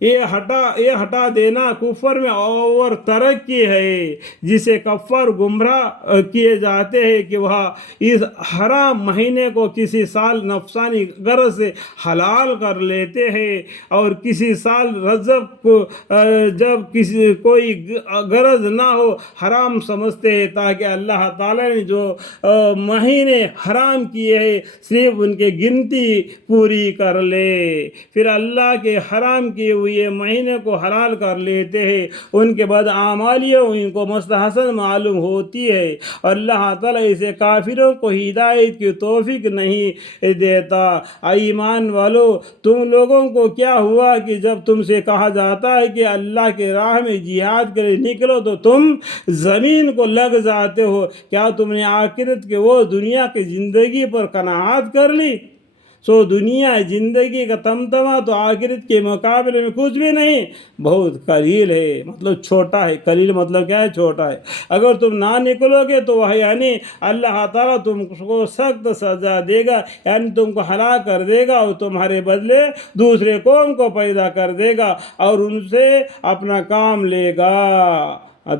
یہ ہٹا دینا کفر میں اور ترقی ہے، جسے کفر گمراہ کیے جاتے ہیں کہ وہ اس حرام مہینے کو کسی سال نفسانی غرض سے حلال کر لیتے ہیں، اور کسی سال رجب کو جب کسی کوئی غرض نہ ہو حرام سمجھتے ہیں، تاکہ اللہ تعالیٰ نے جو مہینے حرام کیے ہیں صرف ان کے گنتی پوری کر لے، پھر اللہ کے حرام کیے ہوئے مہینے کو حلال کر لیتے ہیں، ان کے بعد اعمالیوں ان کو مستحسن معلوم ہوتی ہے، اور اللہ تعالیٰ اسے کافروں کو ہدایت کی توفیق نہیں دیتا۔ ایمان والو، تم لوگوں کو کیا ہوا کہ جب تم سے کہا جاتا ہے کہ اللہ کے راہ میں جہاد کے لیے نکلو تو تم زمین کو لگ جاتے ہو؟ کیا تم نے آخرت کے وہ دنیا کی زندگی پر قناعت کر لی؟ سو دنیا زندگی کا تمتما تو آخرت کے مقابلے میں کچھ بھی نہیں، بہت قلیل ہے، مطلب چھوٹا ہے۔ قلیل مطلب کیا ہے؟ چھوٹا ہے۔ اگر تم نہ نکلو گے تو وہ یعنی اللہ تعالیٰ تم کو سخت سزا دے گا، یعنی تم کو ہلاک کر دے گا، اور تمہارے بدلے دوسرے قوم کو پیدا کر دے گا اور ان سے اپنا کام لے گا۔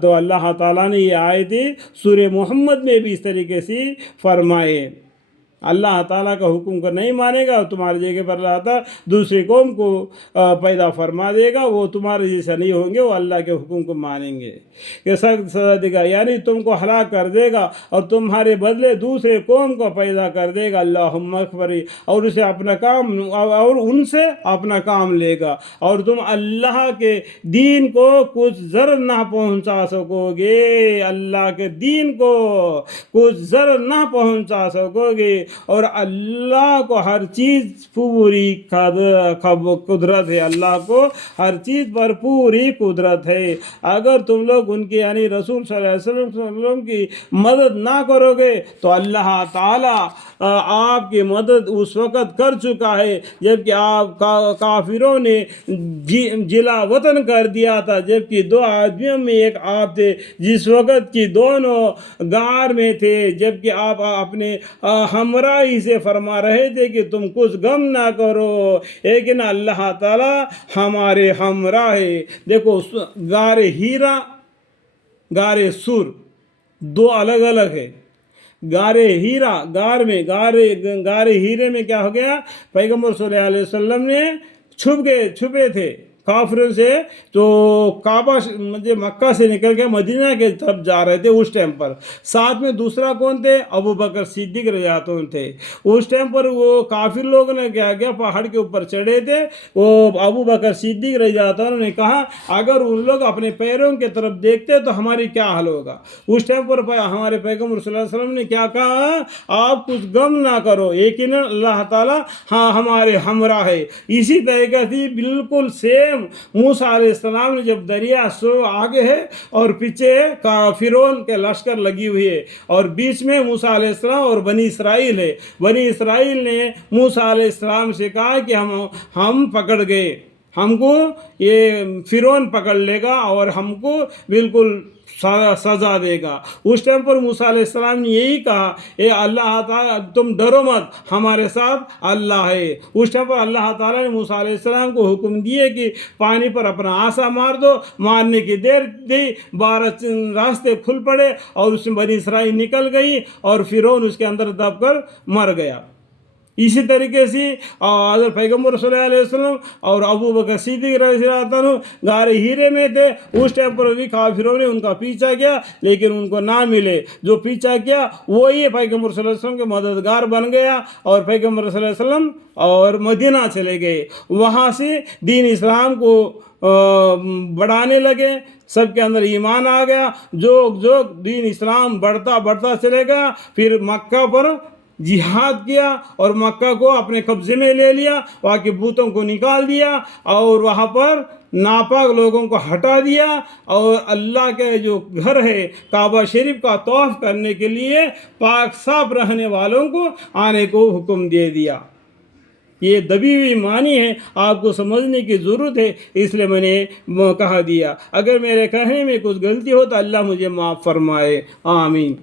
تو اللہ تعالیٰ نے یہ آیتیں سورہ محمد میں بھی اس طریقے سے فرمائے۔ اللہ تعالیٰ کا حکم کو نہیں مانے گا، تمہاری جگہ پر اللہ تعالیٰ دوسری قوم کو پیدا فرما دے گا، وہ تمہارے جیسا نہیں ہوں گے، وہ اللہ کے حکم کو مانیں گے کہ سخت سزا دے گا، یعنی تم کو ہلاک کر دے گا اور تمہارے بدلے دوسرے قوم کو پیدا کر دے گا۔ اللہم اکبر، اور اسے اپنا کام اور ان سے اپنا کام لے گا، اور تم اللہ کے دین کو کچھ ضرر نہ پہنچا سکو گے، اللہ کے دین کو کچھ ضرر نہ پہنچا سکو گے، اور اللہ کو ہر چیز پوری قدرت ہے، اللہ کو ہر چیز پر پوری قدرت ہے۔ اگر تم لوگ ان کی یعنی رسول صلی اللہ علیہ وسلم کی مدد نہ کرو گے تو اللہ تعالیٰ آپ کی مدد اس وقت کر چکا ہے جبکہ آپ کافروں نے جلا وطن کر دیا تھا، جبکہ دو آدمیوں میں ایک آپ تھے جس وقت کی دونوں غار میں تھے، جبکہ آپ اپنے ہمراہی سے فرما رہے تھے کہ تم کچھ غم نہ کرو، لیکن اللہ تعالیٰ ہمارے ہمراہ ہے۔ دیکھو، غار ہیرا غار سور دو الگ الگ ہے۔ غار ہیرا غار ہیرے میں کیا ہو گیا؟ پیغمبر صلی اللہ علیہ وسلم نے چھپے تھے کافروں سے، تو کعبہ مکہ سے نکل کے مدینہ کے طرف جا رہے تھے اس ٹائم پر۔ ساتھ میں دوسرا کون تھے؟ ابو بکر صدیق رضی اللہ عنہ تھے۔ اس ٹائم پر وہ کافر لوگ نے کیا کیا؟ پہاڑ کے اوپر چڑھے تھے۔ وہ ابو بکر صدیق رضی اللہ عنہ نے کہا اگر ان لوگ اپنے پیروں کی طرف دیکھتے تو ہماری کیا حال ہوگا؟ اس ٹائم پر ہمارے پیغمبر صلی اللہ علیہ وسلم نے کیا کہا؟ آپ کچھ غم نہ کرو، یقیناً اللہ تعالیٰ ہمارے ہمراہ ہے۔ اسی طریقے سے بالکل سیم موسیٰ علیہ السلام نے جب دریا سو آگے ہے اور پیچھے فرعون کے لشکر لگی ہوئی ہے، اور بیچ میں موسیٰ علیہ السلام اور بنی اسرائیل ہے۔ بنی اسرائیل نے موسیٰ علیہ السلام سے کہا کہ ہم پکڑ گئے، ہم کو یہ فرعون پکڑ لے گا اور ہم کو بالکل سزا دے گا۔ اس ٹائم پر موسیٰ علیہ السلام نے یہی کہا، اے اللہ تعالیٰ تم ڈرو مت، ہمارے ساتھ اللہ ہے۔ اس ٹائم پر اللہ تعالیٰ نے موسیٰ علیہ السلام کو حکم دیے کہ پانی پر اپنا عصا مار دو۔ مارنے کی دیر دی، 12 راستے کھل پڑے اور اس میں بنی اسرائیل نکل گئی اور فرعون اس کے اندر دب کر مر گیا۔ اسی طریقے سے حضرت پیغمبر صلی اللہ علیہ وسلم اور ابو بکر صدیق رضی اللہ عنہ غار ہیرے میں تھے۔ اس ٹائم پر بھی کافروں نے ان کا پیچھا کیا لیکن ان کو نہ ملے، جو پیچھا کیا وہی پیغمبر صلی اللہ علیہ وسلم کے مددگار بن گیا، اور پیغمبر صلی اللہ علیہ وسلم اور مدینہ چلے گئے، وہاں سے دین اسلام کو بڑھانے لگے، سب کے اندر ایمان آ گیا، جو دین اسلام بڑھتا چلے گا۔ پھر مکہ پر جہاد کیا اور مکہ کو اپنے قبضے میں لے لیا، وہاں کے بتوں کو نکال دیا اور وہاں پر ناپاک لوگوں کو ہٹا دیا، اور اللہ کے جو گھر ہے کعبہ شریف کا طواف کرنے کے لیے پاک صاف رہنے والوں کو آنے کو حکم دے دیا۔ یہ دبی ہوئی معنی ہے، آپ کو سمجھنے کی ضرورت ہے، اس لیے میں نے کہا دیا۔ اگر میرے کہنے میں کچھ غلطی ہو تو اللہ مجھے معاف فرمائے، آمین۔